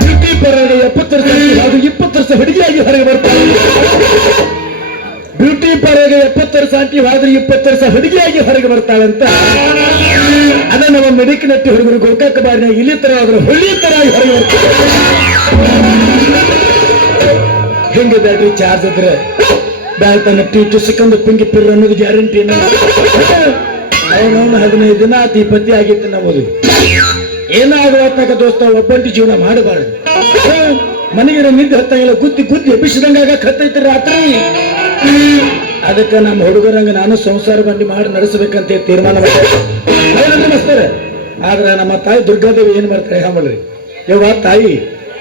Beauty ಪಾರ್ಲರ್ಗೆ 70 ವರ್ಷ ಅದು 20 ವರ್ಷ ಹುಡುಗಿಯಾಗಿ ಹೊರಗೆ ಬರ್ತಾಳೆ. ಬ್ಯೂಟಿ ಪಾರ್ಲರ್ಗೆ 70 ವರ್ಷ ಆಂಟಿ ಆದ್ರೆ 20 ವರ್ಷ ಹುಡುಗಿಯಾಗಿ ಹೊರಗೆ ಬರ್ತಾಳಂತ. ಅದ ನಮ್ಮ ಮೆಡಿಕನಟ್ಟಿ ಹುಡುಗರು ಗೋಕಾಕ ಬಾರಿನ ಇಲ್ಲಿ ತರ ಆದ್ರೆ ಹೊಳ್ಳಿ ತರ ಆಗಿ ಹೊರಗೆ ಬರ್ತಾರೆ. ಹೆಂಗೆ ಬ್ಯಾಟ್ರಿ ಚಾರ್ಜ್ ಇದ್ರೆ ಬ್ಯಾಳ್ತಾನ ಟೀಟು ಸಿಕ್ಕಂದು ಪಿಂಗಿ ಪಿರ್ ಅನ್ನೋದು ಗ್ಯಾರಂಟಿ. ಅವನವನು 15 ದಿನ 20 ಆಗಿತ್ತು ನಮ್ಮದು. ಏನಾಗುವಾಗ ದೋಸ್ತ ಒಬ್ಬಂಟಿ ಜೀವನ ಮಾಡಬಾರದು. ಮನೆಗೆ ನಿದ್ದೆ ಹತ್ತಾಗಿಲ್ಲ, ಗುದ್ದಿ ಗುದ್ದಿ ಎಬ್ಬಿಸಿದಂಗಾಗ ಕತ್ತೈತಿ ರಾತ್ರಿ. ಅದಕ್ಕೆ ನಮ್ಮ ಹುಡುಗರಂಗ ನಾನು ಸಂಸಾರ ಬಂಡಿ ಮಾಡಿ ನಡೆಸಬೇಕಂತ ತೀರ್ಮಾನ ಮಾಡಿಸ್ತಾರೆ. ಆದ್ರೆ ನಮ್ಮ ತಾಯಿ ದುರ್ಗಾದೇವಿ ಏನ್ ಮಾಡ್ತಾರೆ ಹೇಳ್ರಿ, ಯವ್ವ ತಾಯಿ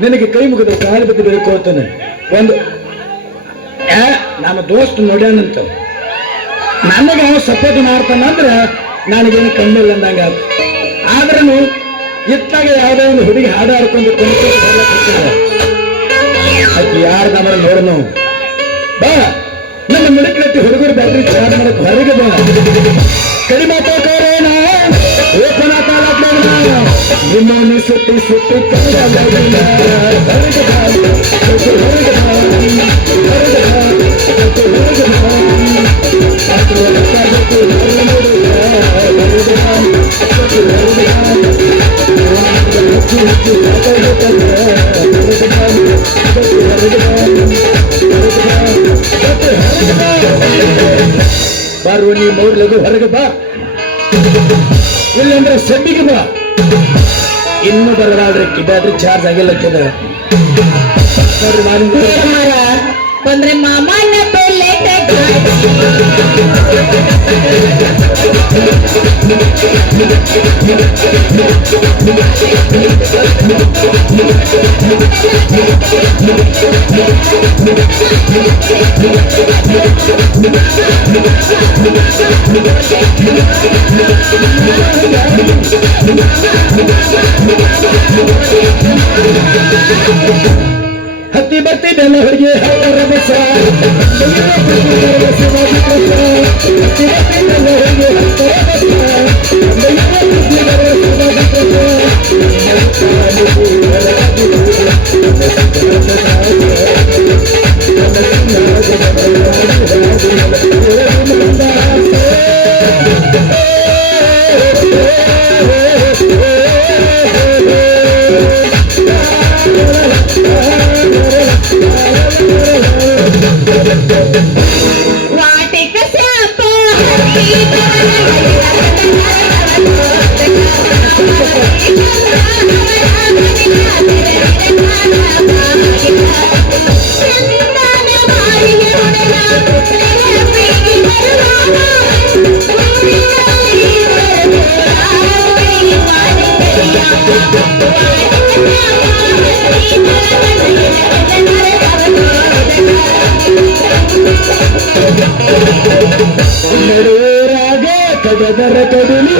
ನಿನಗೆ ಕೈ ಮುಗಿದ ಕಾಲು ಬಿದ್ದು ಬೇಕು ಅಂತಾನೆ. ಒಂದು ನಮ್ಮ ದೋಸ್ತ್ ನೋಡ್ಯಾನಂತ ನನಗೆ ಅವನು ಸಪೋರ್ಟ್ ಮಾಡ್ತಾನಂದ್ರೆ ನನಗೇನು ಕಮ್ಮಿಲ್ಲ ಅಂದಂಗ. ಆದ್ರೂ ಇತ್ತಾಗ ಯಾವುದೋ ಒಂದು ಹುಡುಗಿ ಹಾಡು ಹಾಡ್ಕೊಂಡು ಅಕ್ಕಿ ಯಾರು ನಮ್ಮಲ್ಲಿ ನೋಡೋಣ ಬಾ. ನಮ್ಮ ಮಿಡಕಲಟ್ಟಿ ಹುಡುಗರು ಬ್ಯಾಟ್ರಿ ಚಾರ್ಜ್ ಮಾಡಕ್ ಹೊರಗೆ ಬಾ. ಕಡಿಮಾತೋಕೋರೇನ ಓಪನ ನಿಮ್ಮನ್ನು ಸುತ್ತಿ ಸುತ್ತಿ ಬಾರುವ ನೀ ಮೂರು ಲಗು ಹೊರಗೆ ಬಾ, ಇಲ್ಲಂದ್ರೆ ಸೆಡ್ಡಿಗೆ ಬಾ. ಇನ್ನು ಬರಲಾದ್ರೆ ಬ್ಯಾಟ್ರಿ ಚಾರ್ಜ್ ಆಗಿಲ್ಲ ಬಂದ್ರೆ ಮಾಮನ ಹತ್ತಿ ಬತ್ತಿ ಬೆಲ್ಲ ಹೊರಗೆ ರಭಸ ನಡುವರಾಗ ಕದರ ಕಡಲಿ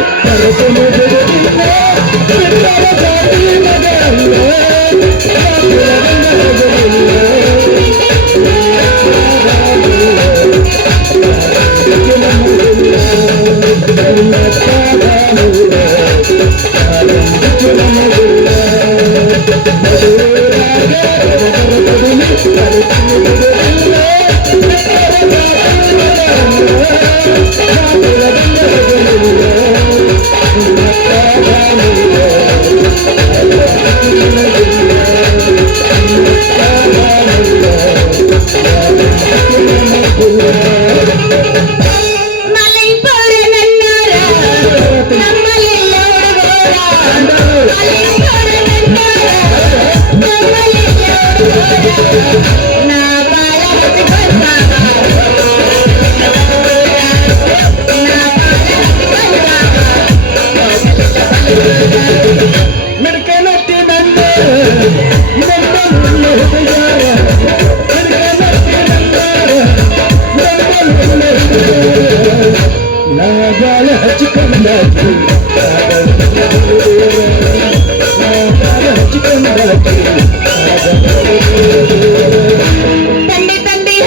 ತಂದೆ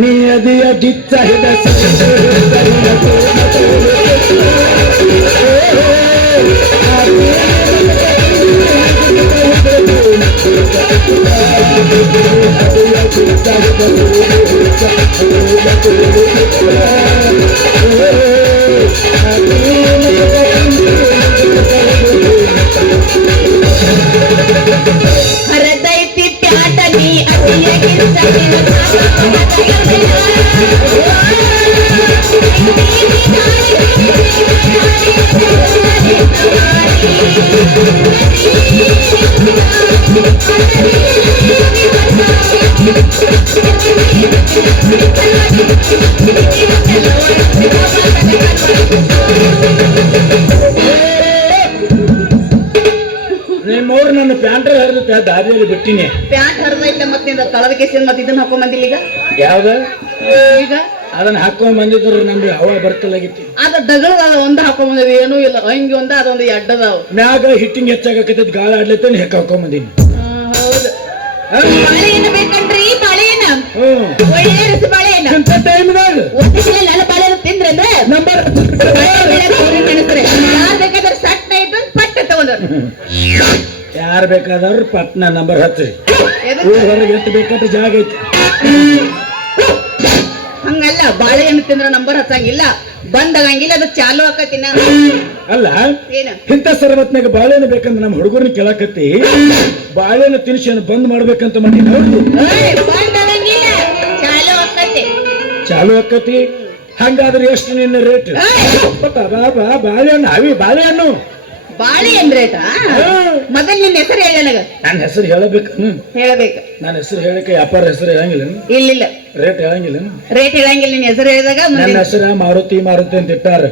ನೀ ಅದಿಯ ಗಿಚ್ಚ ಹರದೈತಿ ಪ್ಯಾಟ ನೀ ಅತಿಯ ನಿಮ್ಮವ್ರು ನನ್ನ ಪ್ಯಾಂಟ್ರ ಹರಿದ ದಾರಿಯಲ್ಲಿ ಬಿಟ್ಟಿನಿ. ಪ್ಯಾಂಟ್ ಹರಿದೈತೆ ಮತ್ತಿಂದ ಕಳದ ಕೇಸಿನ ಮತ್ತೆ ಇದನ್ನ ಹಾಕೊಂಡ್ ಬಂದಿಲ್ಲ ಈಗ ಯಾವ್ದ ಈಗ ಅದನ್ನ ಹಾಕೊಂಡ್ ಬಂದಿದ್ರು ನಮ್ಗೆ ಹವಾ ಬರ್ತಲಾಗಿತ್ತು. ಅದ ಡಗಳದ ಒಂದ್ ಹಾಕೊಂಡ್ ಬಂದಿವಿ ಏನೂ ಇಲ್ಲ ಅಂಗಿ ಒಂದ ಅದೊಂದು ಎಡ್ಡದಾವ್ ಮ್ಯಾಗ ಹಿಟ್ಟಿಂಗ್ ಹೆಚ್ಚಾಗತ್ತೈತಿ ಗಾಳ ಆಡ್ಲತ್ತ ಹಾಕೊಂಡ್ ಬಂದೀನಿ. ಹೌದು ಬಾಳೆಹಣ್ಣು ಬೇಕನ್ರಿ ಬಾಳೆಹಣ್ಣ ಒಳ್ಳೆ ರಸ ಬಾಳೆಹಣ್ಣ ಇಂಥ ಟೈಮ್ದಾಗ ಒಂದು ಸಲ ನನ್ನ ಬಾಳೆಹಣ್ಣು ತಿಂದ್ರಂದ್ರೆ ನಂಬರ್ ನೆನಸ್ರೆ ಯಾರ್ ಬೇಕಾದ್ರೆ ಸಟ್ನ ಇಟ್ಟು ಪಟ್ಟ ತಗೊಂಡ್ರು ಯಾರು ಬೇಕಾದವ್ರು ಪಟ್ನ ನಂಬರ್ ಹಚ್ಚ್ರಿ. ಊರ್ ಹೊರಗೆ ಎಷ್ಟು ಬೇಕಾದ್ರೆ ಜಾಗ ಐತಿ. ಹಂಗಲ್ಲ ಬಾಳೆಹಣ್ಣು ತಿಂದ್ರ ನಂಬರ್ ಹಚ್ಚಂಗಿಲ್ಲ ಬಂದಾಗಂಗಿಲ್ಲ ಅದು ಚಾಲು ಆಕತಿನ ಅಲ್ಲ ಏನ ಇಂಥ ಸರ್ವತ್ನಾಗ ಬಾಳೆಹಣ್ಣು ಬೇಕಂದ್ರೆ ನಮ್ಮ ಹುಡುಗರನ್ನ ಕೇಳಾಕತ್ತಿ ಬಾಳೆಹಣ್ಣು ತಿನಿಸಿ ಬಂದ್ ಮಾಡ್ಬೇಕಂತ ಮಾಡಿ ನೋಡ್ದು ಬಂದಾಗಂಗಿಲ್ಲ ಚಾಲು ಆಕತಿ ಚಾಲು ಆಕತಿ. ಹಂಗಾದ್ರೆ ಎಷ್ಟು ನಿನ್ನ ರೇಟ್? ಬಾಳೆಹಣ್ಣು ಅವಿ ಬಾಳೆಹಣ್ಣು ಬಾಳೆಹಣ್ಣು ರೇಟಾ ಮೊದಲ್ ನಿನ್ನ ಹೆಸರು ಹೇಳ ನನಗ ನನ್ನ ಹೆಸರು ಹೇಳಬೇಕು. ಹೇಳಬೇಕು ನನ್ನ ಹೆಸರು ಹೇಳಕ್ಕೆ ವ್ಯಾಪಾರ ಹೆಸರು ಹೇಳಂಗಿಲ್ಲ, ಇಲ್ಲ ರೇಟ್ ಹೇಳಂಗಿಲ್ಲ. ರೇಟ್ ಹೇಳಂಗಿಲ್ಲ ನಿನ್ನ ಹೆಸರು ಹೇಳಿದಾಗ ನನ್ನ ಹೆಸರ ಮಾರುತಿ ಮಾರುತಿ ಅಂತ ಇಟ್ಟಾರ.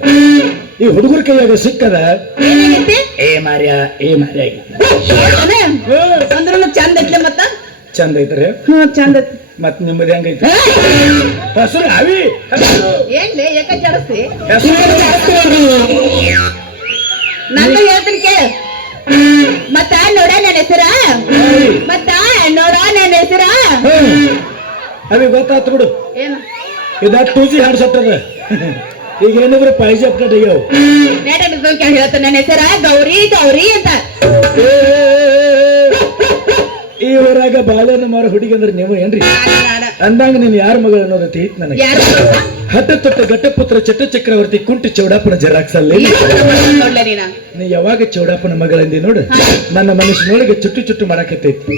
ಈ ಹುಡುಗರ ಕೈಯಾಗ ಸಿಕ್ಕದ ಏನಾಗೈತಿ ಏ ಮಾರ್ಯ ಅಂದ್ರೂ ಚಂದ ಐತ್ಲೆ ಮತ್ತ ಚಂದ ಐತ್ರಿ. ಚಂದ ಐತಿ ಮತ್ ನಿಮ್ಮದು ಹೆಂಗೈತಿ ಹೆಸರು ಅವಿ ಏನ್ಲೆ ಯಾಕ ಜಾಸ್ತಿ ಹೆಸರು ನಂದು ಹೇಳ್ತೀನಿ ಕೇಳ ಮತ್ತ ನೋಡ ನನ್ನ ಹೆಸರ ಮತ್ತ ನೋಡ ನನ್ನ ಹೆಸರ ಅವಿ ಗೊತ್ತಾತ್ ಬಿಡು. ಏನು ಇದ 2G ಹಾಡ್ಸತ್ತದ. ಈಗ ಏನಿದ್ರು ಪೈಜೆ ಅಪ್ಡೇಟ್ ಆಗ್ಯಾವ. ಹೇಳ್ತಾನೆ ನನ್ನ ಹೆಸರ ಗೌರಿ ಗೌರಿ ಅಂತ. ಈ ಊರಾಗ ಬಾಳೆಹಣ್ಣು ಮಾರ ಹುಡುಗಿ ಅಂದ್ರೆ ನೀವು ಏನ್ರಿ ಅಂದಂಗ ನೀನ್ ಯಾರ ಮಗಳು ಅನ್ನೋದು ತೀತ್ ನನಗೆ. ಹಟ್ಟ ತೊಟ್ಟ ಘಟ್ಟಪುತ್ರ ಚಟ್ಟ ಚಕ್ರವರ್ತಿ ಕುಂಟಿ ಚೌಡಪ್ಪನ ಜೆರಾಕ್ಸ್ ಅಲ್ಲಿ ನೀ ಯಾವಾಗ ಚೌಡಪ್ಪನ ಮಗಳಂದಿ ನೋಡು ನನ್ನ ಮನುಷ್ಯನೊಳಗೆ ಚುಟ್ಟು ಚುಟ್ಟು ಮಾಡಾಕತ್ತೈತಿ.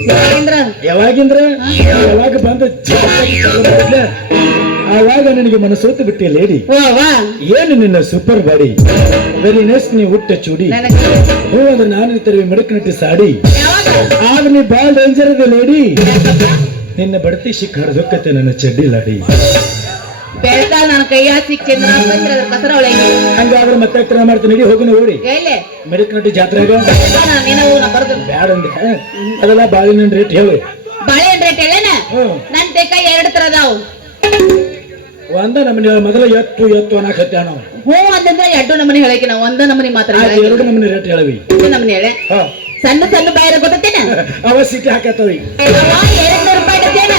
ಯಾವಾಗಿಂದ್ರ ಯಾವಾಗ ಬಂದ ಆವಾಗ ನನಗೆ ಮನಸ್ಸೋತು ಬಿಟ್ಟಿ ಲೇಡಿ. ಏನು ನಿನ್ನ ಸೂಪರ್ ಬಾಡಿ ವೆರಿ ನೈಸ್. ನೀ ಉಟ್ಟ ಚೂಡಿ ಹೂ ಅಂದ್ರೆ ನಾನು ತರವಿ ಮಿಡಕ್ನಟ್ಟಿ ಸಾಡಿ ಆಗ ನೀ ಬಾಳ್ ಡೇಂಜರ್ ಇದೆ ಲೇಡಿ. ನಿನ್ನ ಬಡತಿ ಸಿಕ್ಕ ಹರಿದೊಕ್ಕತ್ತೆ ನನ್ನ ಚಡ್ಡಿ ಲಾಡಿ. ಬೆಳ್ತಾ ನನ್ನ ಕೈಯ ಸಿಕ್ಕಿಂದ ಕಸರ ಒಳಗೆ ಹಂಗಾದ್ರೆ ಮತ್ತೆ ಕ್ರಮ ಮಾಡ್ತೀನಿ ನಡಿ ಹೋಗಿ ಓಡಿ ಮಿಡಕ್ನಟ್ಟಿ ಜಾತ್ರೆಗ ಬ್ಯಾಡ ಅಂದೆ. ಅದೆಲ್ಲ ಬಾಳಿನ ರೇಟ್ ಹೇಳಿ. ಬಾಳೆಹಣ್ಣು ರೇಟ್ ಹೇಳೇನ ನನ್ ಬೇಕ 2 ತರ ಅದಾವು. ಒಂದ ನಮ್ಮನೆ ಮೊದಲ ಎತ್ತು ಎತ್ತು ಅನ್ನಕತ್ಯಾವ ನಾವು. ಹ್ಞೂ ಅಂತಂದ್ರೆ 2 ನಮೂನಿ ಹೇಳಕ್ಕೆ ನಾವು ಒಂದ ನಮೂನಿ ಮಾತ್ರ 2 ನಮೂನಿ ರೇಟ್ ಹೇಳವಿ. ನಮೂನಿ ಹೇಳೆ ಸಣ್ಣ ಸಣ್ಣ ಬಾಯರ ಗೊತ್ತೇನ ಅವ ಸಿಟಿ ಹಾಕತ್ತವಿ. 200 ರೂಪಾಯಿ ಡಜನ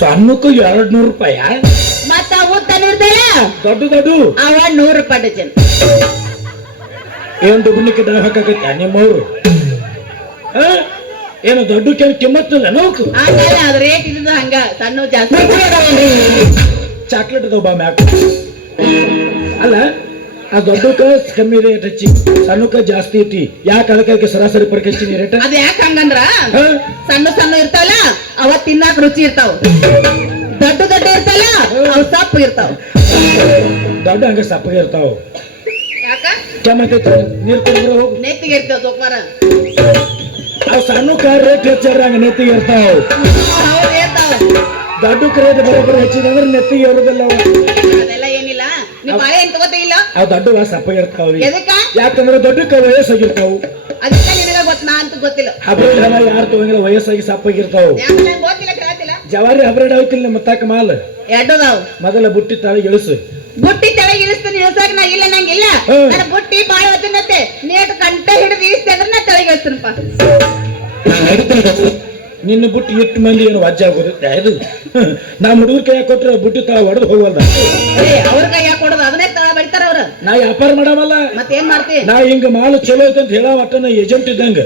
ಸಣ್ಣಕ್ಕೂ 200 ರೂಪಾಯಿ. ಮತ್ತ ಅವು ತಂದಿರ್ತಾಳ ದೊಡ್ಡ ದೊಡ್ಡ ಅವ 100 ರೂಪಾಯಿ ಡಜನ್. ಏನ್ ದುಡ್ಡಕ್ಕೆ ದಾವ ಹಾಕತ್ತ ನಿಮ್ಮವ್ರು? ಏನು ದೊಡ್ಡ ಕಿಮ್ಮತ್ತಿಲ್ಲ ನೋಕು ಅದ ರೇಟ್ ಇದ್ದ ಹಂಗ ಸಣ್ಣ ಜಾಸ್ತಿ. ಚಾಕ್ಲೇಟ್ ಅದಾವ ಬಾ ಮ್ಯಾಕ್. ಅಲ್ಲ ಆ ದೊಡ್ಡಕ್ಕ ಕಮ್ಮಿ ರೇಟ್ ಹಚ್ಚಿ ಸಣ್ಣಕ್ಕ ಜಾಸ್ತಿ ಐತಿ. ಯಾಕೆ ಅದಕ್ಕೆ ಸರಾಸರಿ ಪರ್ಕಸ್ತೀನಿ ರೇಟ್? ಅದ ಯಾಕೆ ಹಂಗಂದ್ರ ಸಣ್ಣ ಸಣ್ಣ ಇರ್ತಾವಲ್ಲ ಅವ ತಿನ್ನಾಕ ರುಚಿ ಇರ್ತಾವ. ದೊಡ್ಡ ದೊಡ್ಡ ಇರ್ತಾವಲ್ಲ ಅವ್ ಸಪ್ಪು ಇರ್ತಾವ. ದೊಡ್ಡ ಹಂಗ ಸಪ್ಪಗೆ ಇರ್ತಾವ. ಯಾಕ ಕೆಮ್ಮತ್ತೈತಿ ನೀರ್ ಕುಡಿದ್ರೆ ಹೋಗು ನೆತ್ತಿಗೆ ಇರ್ತಾವ ತೋಕ್ಮಾರ. ಅವ್ ಸಣ್ಣಕ್ಕ ರೇಟ್ ಹೆಚ್ಚಾರ ಹಂಗ ನೆತ್ತಿಗೆ ಇರ್ತಾವ. ಹೌದ್ ಇರ್ತಾವ. ದೊಡ್ಡ ರೇಟ್ ಬರೋಬ್ಬರಿ ಹೆಚ್ಚಿದಂದ್ರೆ ನೆತ್ತಿಗೆ ಇರೋದಿಲ್ಲ. ಅದೆಲ್ಲ ಏನಿಲ್ಲ. ನೀ ಬಾಳೆ ಏನ್ ತಗೋತೇ ಇಲ್ಲ ಅವ್ ದೊಡ್ಡ ಸಪ್ಪಗೆ ಇರ್ತಾವ್ರಿ. ಎದಕ್ಕ? ಯಾಕಂದ್ರೆ ದೊಡ್ಡಕ್ಕ ವಯಸ್ಸಾಗಿರ್ತಾವ. ಅದಕ್ಕ ನಿನಗ ಗೊತ್ತ ನಾ ಅಂತ ಗೊತ್ತಿಲ್ಲ. ಹಬ್ಬ ಯಾರು ತಗೊಂಗಿಲ್ಲ ವಯಸ್ಸಾಗಿ ಸಪ್ಪಗಿರ್ತಾವ. ಯಾಕೆ ನಂಗೆ ಗೊತ್ತಿಲ್ಲ ಕೇಳತ್ತಿಲ್ಲ. ಜವಾರಿ ಹಬ್ರೇಡ್ ಹೋಯ್ತಿಲ್ಲ ಮತ್ತಾಕ ಮಾಲ್ ಎಡ್ಡದಾವ್ ಮೊದಲ ಬುಟ್ಟಿ ತಾಳಿಗೆ ಇಳಿಸು. ಬುಟ್ಟಿ ತೆಳಗೆ ಇಳಿಸ್ತೀನಿ, ಇಳಿಸಾಕ ನಾ ಇಲ್ಲ ನಂಗಿಲ್ಲ. ನನ್ನ ಬುಟ್ಟಿ ಬಾಳ ಹೊತ್ತಿನತ್ತೆ ನೇಟ್ ಕಂಟ ಹಿಡಿದು ಇಳಿಸ್ತೆ ಅಂದ್ರೆ ನಾ ತೆಳಗೆ ಇಳಿಸ್ತೀನಪ್ಪ. ನಿನ್ನ ಬುಟ್ಟಿ ಎಷ್ಟು ಮಂದಿ ಏನು ವಜ್ಜ ಆಗೋದು ಇದು. ನಾ ಹುಡುಗರ ಕೈ ಕೊಟ್ರೆ ಬುಟ್ಟಿ ತಾಳ ಹೊಡೆದು ಹೋಗಲ್ದ. ಅವ್ರ ಕೈ ಕೊಡೋದು ಅದನ್ನೇ ತಳ ಬಡಿತಾರ ಅವ್ರ. ನಾ ವ್ಯಾಪಾರ ಮಾಡವಲ್ಲ, ಮತ್ತೇನ್ ಮಾಡ್ತಿ? ನಾ ಹಿಂಗ ಮಾಲ್ ಚಲೋ ಐತೆ ಅಂತ ಹೇಳ ಒಟ್ಟ ನಾ ಏಜೆಂಟ್ ಇದ್ದಂಗ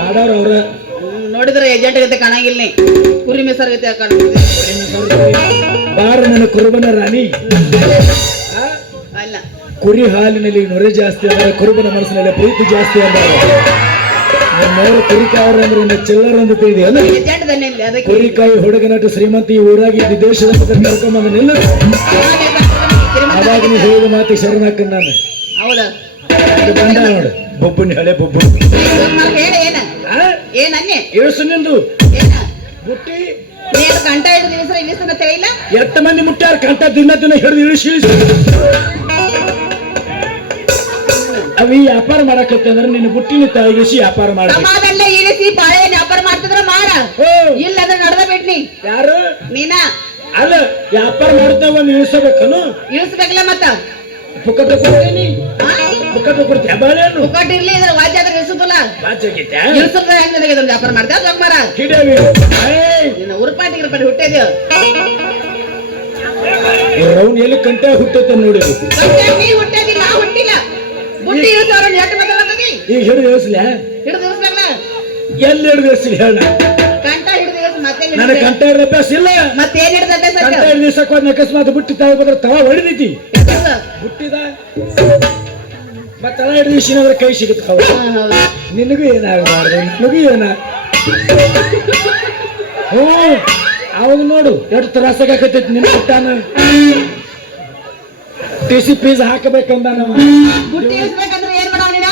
ಮಾಡಾರ ಅವ್ರ. ನೋಡಿದ್ರೆ ಏಜೆಂಟ್ ಗತೆ ಕಾಣಂಗಿಲ್ಲ, ನೀ ಕುರಿ ಮಿಸರ್ ಗತೆ ಕಾಣ್ತಿದ್ದೆ. ಬಾರ ನನ್ನ ಕುರುಬನ ರಾಣಿ. ಅಲ್ಲ, ಕುರಿ ಹಾಲಿನಲ್ಲಿ ನೊರೆ ಜಾಸ್ತಿ ಅಂದ್ರೆ ಕುರುಬನ ಮನಸ್ಸಿನಲ್ಲಿ ಪ್ರೀತಿ ಜಾಸ್ತಿ ಅಂದ್ರೆ ನಮ್ಮವರು ಕುರಿಕಾಯರು ಅಂದ್ರೆ ಇನ್ನು ಚಿಲ್ಲರ್ ಅಂತ ತಿಳಿದೆಯಲ್ಲ. ಏಜೆಂಟ್ ದನ್ನೇ ಇಲ್ಲ ಅದಕ್ಕೆ. ಕುರಿಕಾಯಿ ಹುಡುಗನಟ್ಟು ಶ್ರೀಮಂತಿ ಈ ಊರಾಗಿ ಈ ದೇಶದ ಕರ್ಕೊಂಬಂದ ನಿಲ್ಲ. ಅವಾಗ ನೀವು ಹೇಳಿದ ಮಾತಿ ಶರಣಾಕನ್ ನಾನು. ಹೌದಾ? ಬಂದ ನೋಡು ಬೊಬ್ಬನಿ ಹಳೆ ಬೊಬ್ಬು ಹೇಳ ಏನ ಏನನ್ನೇ ಇಳಿಸು ನಿಂದು ಏನ ಬುಟ್ಟಿ. ನೀನು ಕಂಠ ಹಿಡಿದು ಇಳಿಸ್ರ ಇಳಿಸ್ತ ಇಲ್ಲ. ಎಷ್ಟು ಮಂದಿ ಮುಟ್ಟಾರ ಕಂಠ ದಿನ ಹಿಡಿದು ಇಳಿಸಿ ಅವಿ ವ್ಯಾಪಾರ ಮಾಡಕತ್ತೆ ಅಂದ್ರೆ ನಿನ್ನ ಬುಟ್ಟಿನ ತಾಯಿಗಿಸಿ ವ್ಯಾಪಾರ ಮಾಡ. ಸಮಾಧಾನ ಇಳಿಸಿ ಬಾಳೆ ವ್ಯಾಪಾರ ಮಾಡ್ತಿದ್ರ ಮಾರ. ಇಲ್ಲ ಅದ್ರ ನಡ್ದ ಬಿಡ್ನಿ. ಯಾರು ನೀನ? ಅಲ್ಲ ವ್ಯಾಪಾರ ಮಾಡ್ತಾವ ಇಳಿಸಬೇಕನು. ಇಳಿಸ್ಬೇಕಲ್ಲ ಮತ್ತ ಪುಕ್ಕಟ ಕೊಡ್ತೀನಿ. ಪುಕ್ಕಟ ಕೊಡ್ತೀಯ ಬಾಳೆಹಣ್ಣು ಪುಕ್ಕಟ್ ಇರ್ಲಿ ಇದ್ರ ವಾಜ್ಯ ಆದ್ರೆ ಇಳಿಸುದಿಲ್ಲ. ಇಳಿಸುದ್ರ ಹೆಂಗ್ ನನಗೆ ಇದನ್ನ ವ್ಯಾಪಾರ ಮಾಡ್ದೆ ಜೋಗ್ಮಾರ. ನಿನ್ನ ಉರುಪಾಟಿ ಗಿರುಪಾಟಿ ಹುಟ್ಟಿದ್ಯೋ ರೌನ್ ಎಲ್ಲಿ ಕಂಠ ಹುಟ್ಟುತ್ತೆ ನೋಡಿ. ನೀ ಹುಟ್ಟದಿ ನಾ ಹುಟ್ಟಿಲ್ಲ. ಬುಟ್ಟಿ ಇಳಿಸೋರ ನೆಟ್ಟು ಬದಲಾಗದಿ. ಈಗ ಹಿಡಿದು ಇಳಿಸ್ಲ ಹಿಡಿದು ಇಳಿಸ್ಬೇಕಲ್ಲ. ಎಲ್ಲಿ ಹಿಡಿದು ಇಳಿಸ್ಲಿ ಹೇಳ. ಕಂಠ ಹಿಡಿದು ಇಳಿಸ್ ಮತ್ತೆ ನನಗೆ ಕಂಠ ಹಿಡಿದ ಅಭ್ಯಾಸ ಇಲ್ಲ. ಮತ್ತೇನ್ ಹಿಡಿದ ಅಭ್ಯಾಸ? ಕಂಠ ಹಿಡಿದು ಇಳಿಸಕ್ ಅಕಸ್ಮಾತ್ ಬುಟ್ಟಿ ತಾಯಿ ಬಂದ್ರೆ ತವ ಹೊಡಿದೈತಿ ಬುಟ್ಟಿದ ಮತ್ತ ತಳ ಹಿಡಿದು ಇಳಿಸಿನಂದ್ರೆ ಕೈ ಸಿಗುತ್ತಾವ. ನಿನಗೂ ಏನಾಗಬಾರ್ದು, ನನಗೂ ಏನ. ಅವಾಗ ನೋಡು ಎಷ್ಟು ತ್ರಾಸಾಗತೈತಿ ನಿನ್ನ ಹುಟ್ಟಾನ. ಟಿಸಿ ಪೀಸ್ ಹಾಕಬೇಕಂದ ನಮ್ಮ ಬುಟ್ಟಿ ಇಳಿಸ್ಬೇಕಂದ್ರೆ ಏನ್ ಮಾಡೋ ನೀನ?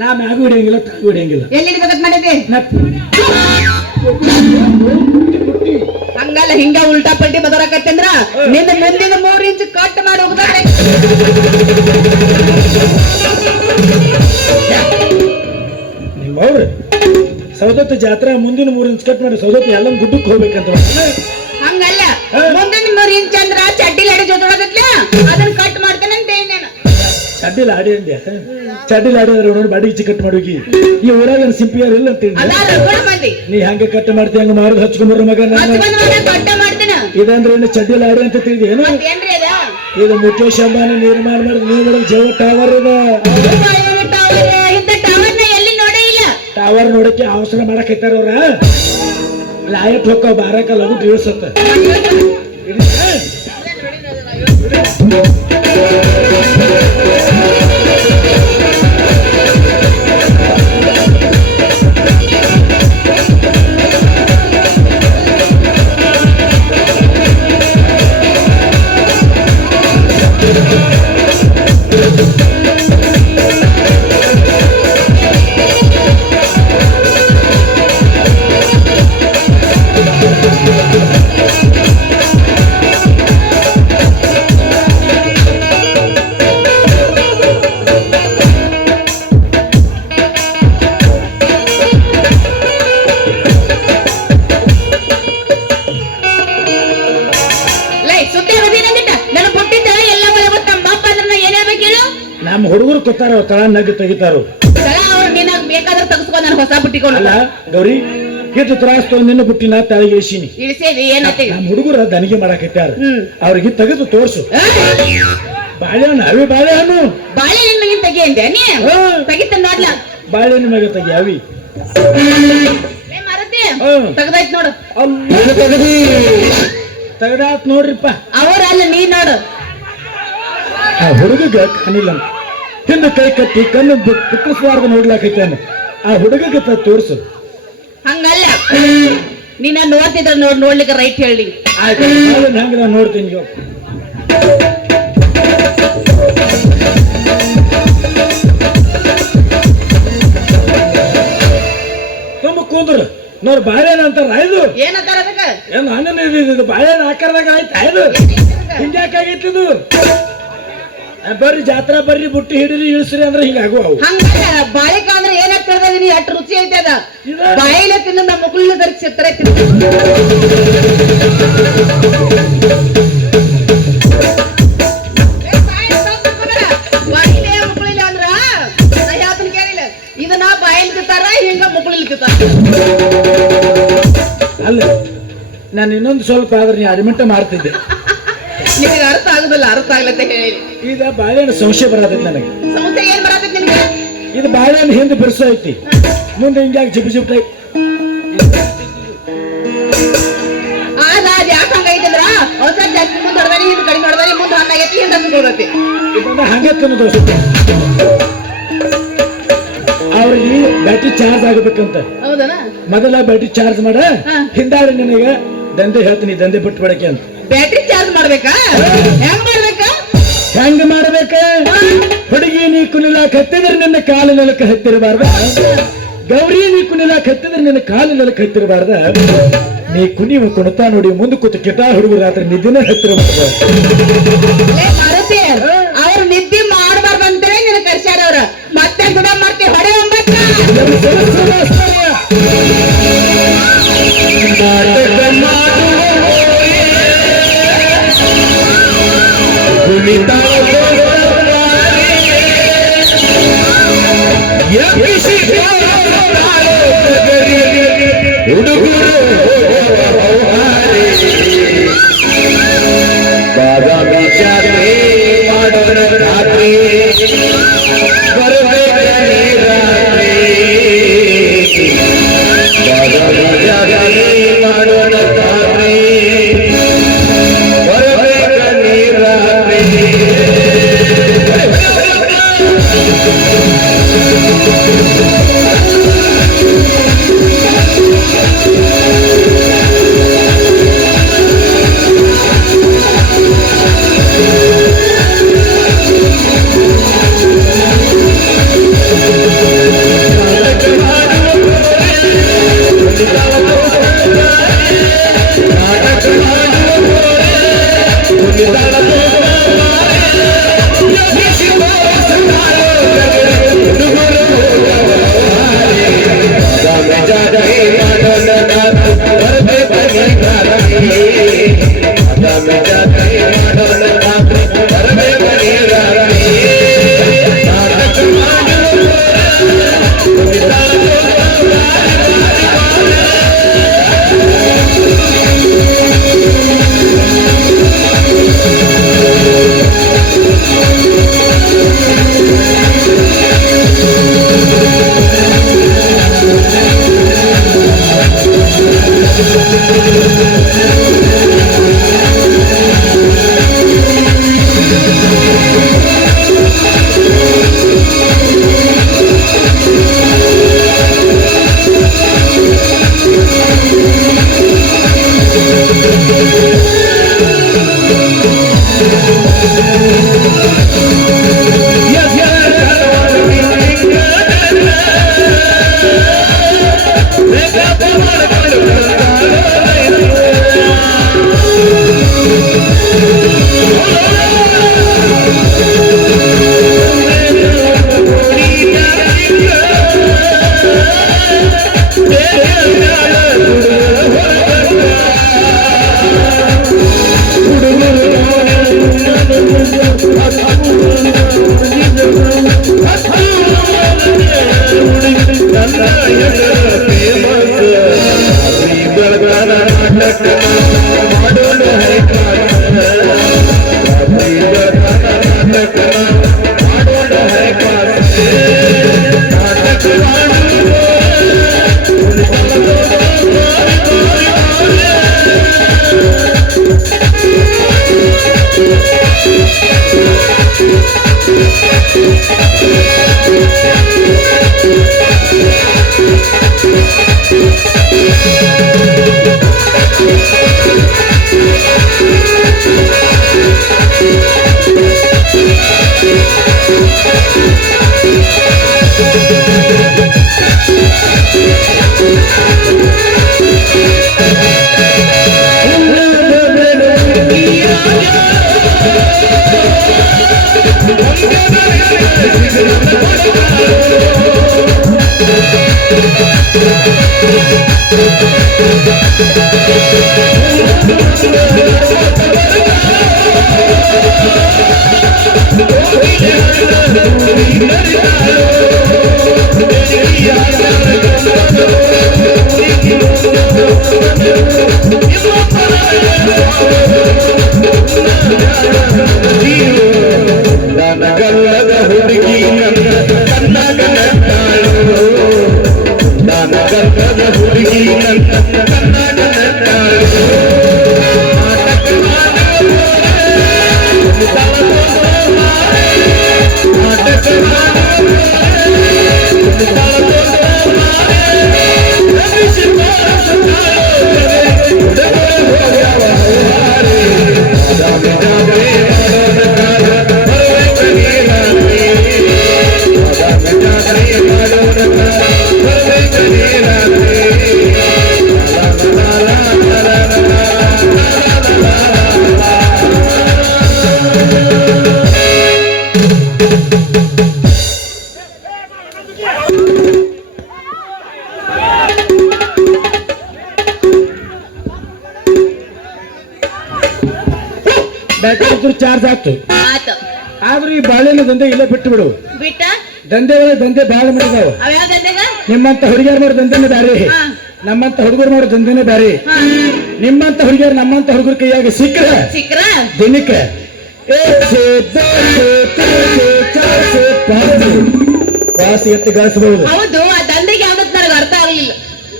ನಾ ಮ್ಯಾಗೂ ಹಿಡಿಯಂಗಿಲ್ಲ ತಾಗೂ ಹಿಡಿಯಂಗಿಲ್ಲ. ಎಲ್ಲಿ ಹಿಡಿಬೇಕಂತ ಮಾಡಿದ್ದೆ? ಹಂಗಲ್ಲ, ಹಿಂಗ ಉಲ್ಟಾ ಪಲ್ಟಿ ಬದಲಾಕತ್ತಂದ್ರ ನಿನ್ನ ಮುಂದಿನ 3 ಇಂಚ್ ಕಟ್ ಮಾಡಿ ಹೋಗ್ತಾರೆ. ನಿಮ್ಮವ್ರು ಸೌದತ್ತಿ ಜಾತ್ರೆ ಮುಂದಿನ 3 ಇಂಚ್ ಕಟ್ ಮಾಡಿ ಸೌದತ್ತಿ ಎಲ್ಲ ಗುಡ್ಡಕ್ಕೆ ಹೋಗ್ಬೇಕಂತ. ಹಂಗಲ್ಲ, ಮುಂದಿನ 3 ಇಂಚ್ ಅಂದ್ರ ಚಡ್ಡಿಲ್ ಅಡಿ ಜೊತೆ ಅದನ್ನ ಕಟ್ ಮಾಡ್ತೇನೆ ಅಂತ ಹೇಳಿ ನಾನು. ಚಡ್ಡಿಲ್ ಆಡಿ ಅಂದ್ಯ? ಚಡ್ಡಿಲ್ ಆಡಿ ಅಂದ್ರೆ ನೋಡಿ ಬಾಡಿ ಇಚ್ಚಿ ಕಟ್ ಮಾಡೋಗಿ. ಈ ಊರಾಗ ಸಿಂಪಿಯರ್ ಇಲ್ಲ ಅಂತ ನೀ ಹಂಗೆ ಕಟ್ ಮಾಡ್ತೀವಿ, ಹಂಗ ಮಾರುದು ಹಚ್ಕೊಂಡ್ರ ಮಗ. ಕಟ್ಟ ಮಾಡ್ತೇನೆ ಇದಂದ್ರೆ ಇನ್ನು ಚಡ್ಡಿಲ್ ಆಡಿ ಅಂತ ತಿಳಿದೇನು? ಇದು ಮುಖೇಶ್ ಅಂಬಾನಿ ನಿರ್ಮಾಣ ಮಾಡಿದ ನೀವು ಜೀವ ಟವರ್ ಇದೆ. ಟವರ್ ನೋಡಕ್ಕೆ ಅವಸರ ಮಾಡಕೈತಾರ ಅವ್ರ. ಲಾಯಟ್ ಹೋಗ ಬಾರಕ ಲಗು ಇಳಿಸತ್ತ. ನಮ್ಮ ಹುಡುಗರು ಕೊತ್ತಾರ ತಳ ನಗ್ಗಿ ತೆಗಿತಾರು. ಬೇಕಾದ್ರೆ ತಗಸ್ಕೊ ನಾನು ಹೊಸ ಬುಟ್ಟಿಕೊಂಡು. ಅಲ್ಲ ಗೌರಿ, ಎಷ್ಟು ತ್ರಾಸ ತಗೊಂಡು ನಿನ್ನ ಬುಟ್ಟಿನ ತಾಳಿಗೆ ಇಳಿಸೀನಿ. ಇಳಿಸೇವಿ ಏನಂತ ನಮ್ಮ ಹುಡುಗರು ದನಿಗೆ ಮಾಡಕೈತಾರ. ಅವ್ರಿಗೆ ತೆಗೆದು ತೋರ್ಸು. ಬಾಳೆಹಣ್ಣು ಅವಿ ಬಾಳೆಹಣ್ಣು ಬಾಳೆಹಣ್ಣು ಮಗಿನ ತೆಗಿ ಅಂದೆ ನೀ ತೆಗಿತ ನೋಡ್ಲ. ಬಾಳೆಹಣ್ಣು ಮಗ ತೆಗಿ ಅವಿ ತೆಗ್ದಾಯ್ತು ನೋಡು. ತೆಗ್ದಾತ್ ನೋಡ್ರಿಪ್ಪ. ಅವ್ರ ಅಲ್ಲ ನೀ ನೋಡು. ಆ ಹುಡುಗ ಕಾಣಿಲ್ಲ, ಹಿಂದೆ ಕೈ ಕಟ್ಟಿ ಕಣ್ಣು ಪುಕ್ಕಸ್ವಾರ್ದ ನೋಡ್ಲಾಕೈತಾನ. ಆ ಹುಡುಗಗೆ ತೋರ್ಸು. ಹಂಗಲ್ಲ, ನೀನ ನೋಡ್ತಿದ್ರ ನೋಡ್ಲಿಕ್ಕೆ ರೈಟ್ ಹೇಳಿ. ಆಯ್ತು, ಹೆಂಗ ನಾನು ನೋಡ್ತೀನಿ. ತುಂಬ ಕೂಂದ್ರು ನೋಡ್ ಬಾಳೆಹಣ್ಣು ಅಂತಾರ. ಇದು ಏನಂತಾರ ಅದಕ್ಕೆ? ಏನು ಹಣ್ಣು ಬಾಳೆಹಣ್ಣು ಆಕಾರದಾಗ ಆಯ್ತಾ? ಇದು ಹಿಂಗ್ಯಾಕಾಗೈತಿದು? ಬರ್ರಿ ಜಾತ್ರಾ ಬರ್ರಿ ಬುಟ್ಟಿ ಹಿಡಿರಿ ಇಳಿಸ್ರಿ ಅಂದ್ರೆ ಹಿಂಗ ಆಗುವ ಅವು ಹಂಗ ಬಾಳಿಕ ಅಂದ್ರೆ ಏನಾಗ್ತದ ನೀ ಅಟ್ ರುಚಿ ಐತಿ ಅದ ಬಾಯಿಲೆ ತಿನ್ನ ನಮ್ಮ ಮಕ್ಕಳನ್ನ ಧರಿಸಿ ಸಿಗ್ತಾರೆ ಬಾಯಿಲೆ ಮಕ್ಕಳಿಲ್ಲ ಅಂದ್ರ ನಾ ಯಾವ್ದನ್ ಕೇಳಿಲ್ಲ ಇದನ್ನ ಬಾಯಿಲ್ ತಿಂತಾರ ಹಿಂಗ ಮಕ್ಕಳಿಲ್ ತಿಂತಾರ ಅಲ್ಲ ನಾನು ಇನ್ನೊಂದು ಸ್ವಲ್ಪ ಆದ್ರೆ ನೀ ಅಡ್ಮಿಟ್ ಮಾಡ್ತಿದ್ದೆ ನಿಮಗೆ ಅರ್ಥ ಆಗುದಿಲ್ಲ ಅರ್ಥ ಆಗ್ಲತ್ತ ಹೇಳಿ ಈಗ ಬಾಳೆಹಣ್ಣು ಸಂಶಯ ಬರತೈತಿ ನನಗೆ ಸಮಸ್ಯೆ ಏನ್ ಬರತೈತಿ ನಿಮ್ಗೆ ಇದು ಬಾಳೆಹಣ್ಣು ಹಿಂದೆ ಬಿರ್ಸೋ ಐತಿ ಮುಂದೆ ಹಿಂಗಾಗಿ ಜಿಪ್ ಜಿಪ್ ಟೈಪ್ ಆಗ ಅದ್ ಯಾಕೆ ಹಂಗೈತಿದ್ರ ಹೊಸ ಜಾಸ್ತಿ ಮುಂದೆ ಹೊಡೆದಾರಿ ಹಿಂದ್ ಕಡಿಮೆ ಹೊಡೆದಾರಿ ಮುಂದೆ ಹಣ್ಣಾಗೈತಿ ಹಿಂದೆ ಹಚ್ಕೊಳ್ತೈತಿ ಇದನ್ನ ಹಂಗೆ ತಿನ್ನೋದು ಅನ್ಸುತ್ತೆ. ಅವ್ರಿಗೆ ಬ್ಯಾಟ್ರಿ ಚಾರ್ಜ್ ಆಗಬೇಕಂತ ಹೌದನ ಮೊದಲ ಬ್ಯಾಟ್ರಿ ಚಾರ್ಜ್ ಮಾಡ ಹಿಂದಾಡಿ ನನಗೆ ದಂಧೆ ಹೇಳ್ತೀನಿ ದಂಧೆ ಬಿಟ್ಟು ಬಿಡಕ್ಕೆ ಅಂತ ಬ್ಯಾಟ್ರಿ ಚಾರ್ಜ್ ಮಾಡ್ಬೇಕಾ ಹೆಂಗ್ ಮಾಡ್ಬೇಕಾ ಹೆಂಗ ಮಾಡ್ಬೇಕ ಹುಡುಗಿ ನೀ ಕುಣಿಲಾಕ ಹತ್ತಿದ್ರೆ ನಿನ್ನ ಕಾಲು ನೆಲಕ್ಕೆ ಹತ್ತಿರಬಾರ್ದ ಗೌರಿ ನೀ ಕುಣಿಲಾಕ ಹತ್ತಿದ್ರೆ ನಿನ್ನ ಕಾಲು ನೆಲಕ್ಕೆ ಹತ್ತಿರಬಾರ್ದ ನೀ ಕುಣಿವ ಕುಣಿತಾ ನೋಡಿ ಮುಂದೆ ಕೂತು ಕಿಟಾ ಹುಡುಗರು ರಾತ್ರಿ ನಿದ್ದಿನ ಹತ್ತಿರಬಾರ್ದ ಮಾರುತಿ ಅವ್ರು ನಿದ್ದೆ ಮಾಡ್ಬಾರ್ದಂತೇಳಿ ನಿನ್ನ ಕರ್ಸ್ಯಾರ ಅವ್ರ ಮತ್ತೆ ಗುಣ ಮಾಡ್ತಿ ಹೊಡೆ ಒಂಬತ್ತ ಬಾದಾಮಿ ಜಾತ್ರೆ ಮಾಡೋಣ ರಾತ್ರಿ ಬರಬೇಕೇ ರಾತ್ರಿ ಬಾದಾಮಿ ಜಾತ್ರೆ ಮಾಡೋಣ ರಾತ್ರಿ ಬರಬೇಕೇ ರಾತ್ರಿ Yeah. ನನಗಲ್ಲದ ಹುಡುಗಿ ನನ್ನ ಕನ್ನಡ ನಟ್ಟಾಳು ನನಗಲ್ಲದ ಹುಡುಗಿ ನನ್ನ ಕನ್ನಡ ನಟ್ಟಾಳು ಬ್ಯಾಟ್ರಿ ಚಾರ್ಜ್ ಆಗ್ತು. ಆತ ಆದ್ರೂ ಈ ಬಾಳೆನ ದಂಧೆ ಇಲ್ಲೇ ಬಿಟ್ಟು ಬಿಡು. ಬಿಟ್ಟ ದಂಧೆ ಒಳಗೆ ದಂಧೆ ಬಾಳ ಮಾಡಿದಾವ. ಅವ ಗಂಟೆಗ ನಿಮ್ಮಂತ ಹುಡುಗಿಯರ್ ಮಾಡೋ ದಂಧೆನೇ ಬ್ಯಾರೆ, ಹಾ. ನಮ್ಮಂತ ಹುಡುಗರು ಮಾಡೋ ದಂಧೆನೇ ಬ್ಯಾರೆ. ನಿಮ್ಮಂತ ಹುಡುಗಿಯರ್ ನಮ್ಮಂತ ಹುಡುಗರ ಕೈಯಾಗ ಸಿಕ್ಕ್ರ ಸಿಕ್ರ ದಿನಕ್ಕೆ ಪಾಸ್ ಎತ್ತಿ ಗಳಿಸಬಹುದು. ಹೌದು ಆ ದಂಧೆಗೆ ಯಾವ್ದತ್ ನನಗೆ ಅರ್ಥ ಆಗ್ಲಿಲ್ಲ.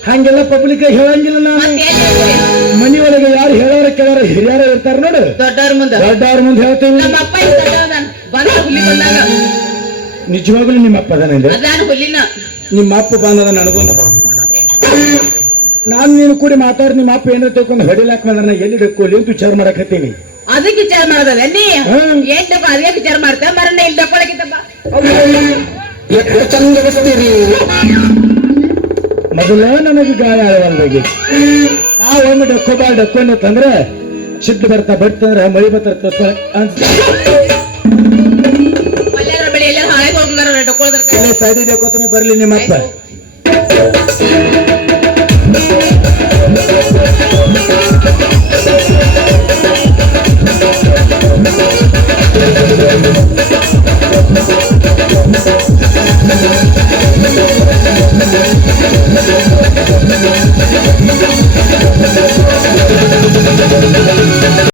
ಹಂಗೆಲ್ಲ ಪಬ್ಲಿಕ್ ಹೇಳಂಗಿಲ್ಲ. ನಾನು ಮತ್ತೇನ್ ಹೇಳ್ತಿ? ಮನಿ ಒಳಗೆ ಯಾರು ಹೇಳೋರ ಕೆಲವರು ಹಿರಿಯರ ಇರ್ತಾರ ನೋಡು, ದೊಡ್ಡವ್ರ ಮುಂದ ದೊಡ್ಡವ್ರ ಮುಂದೆ ಹೇಳ್ತೀವಿ. ನಮ್ಮ ಅಪ್ಪ ಈಗ ದೊಡ್ಡವದಾನ. ಬಂದ ಹುಲಿ ಬಂದಾಗ ನಿಜವಾಗ್ಲೂ ನಿಮ್ಮ ಅಪ್ಪ ಅದಾನಂದ್ರೆ ಅದಾನ ಹುಲಿನ. ನಿಮ್ಮ ಅಪ್ಪ ಬಂದದ ನನಗೂ. ನಾನು ನೀನು ಕೂಡಿ ಮಾತಾಡಿ ನಿಮ್ಮ ಅಪ್ಪ ಏನಾರ ತಿಳ್ಕೊಂಡು ಹೊಡಿಲಾಕ ನಾನು ಎಲ್ಲಿ ಡಕ್ಕೋಲಿ ಅಂತ ವಿಚಾರ ಮಾಡಕತ್ತೀನಿ. ಅದಕ್ಕೆ ವಿಚಾರ ಮಾಡೋದಲ್ಲ ನೀ ಹ್ಮ್. ಏನ್ ತಗೋ ಅದೇ ವಿಚಾರ ಮಾಡ್ತೇವೆ ಮರಣ್ಣ ಇಲ್ಲಿ ತಗೊಳಕಿತ್ತಪ್ಪ. ಎಷ್ಟು ಚಂದ ಬಸ್ತೀರಿ. ಮೊದಲ ನನಗೆ ಗಾಯ ಆಳವಲ್ದಾಗಿ ನಾವು ಒಮ್ಮೆ ಡಕ್ಕೊಂಡು ತಂದ್ರೆ ಸಿಟ್ಟು ಬರ್ತಾ ಬರ್ತಂದ್ರೆ ಮಳಿ ಬರ್ತಾರ ಮಲ್ಯಾರ ಬೆಳೆ ಎಲ್ಲ ಹಾಳಾಗಿ ಹೋಗ್ಲಾರ ಡಕ್ಕೊಳ್ದಾರ ಸೈಡಿ ಡಕ್ಕೋತಾನೆ ಬರ್ಲಿ ನಿಮ್ಮಪ್ಪ.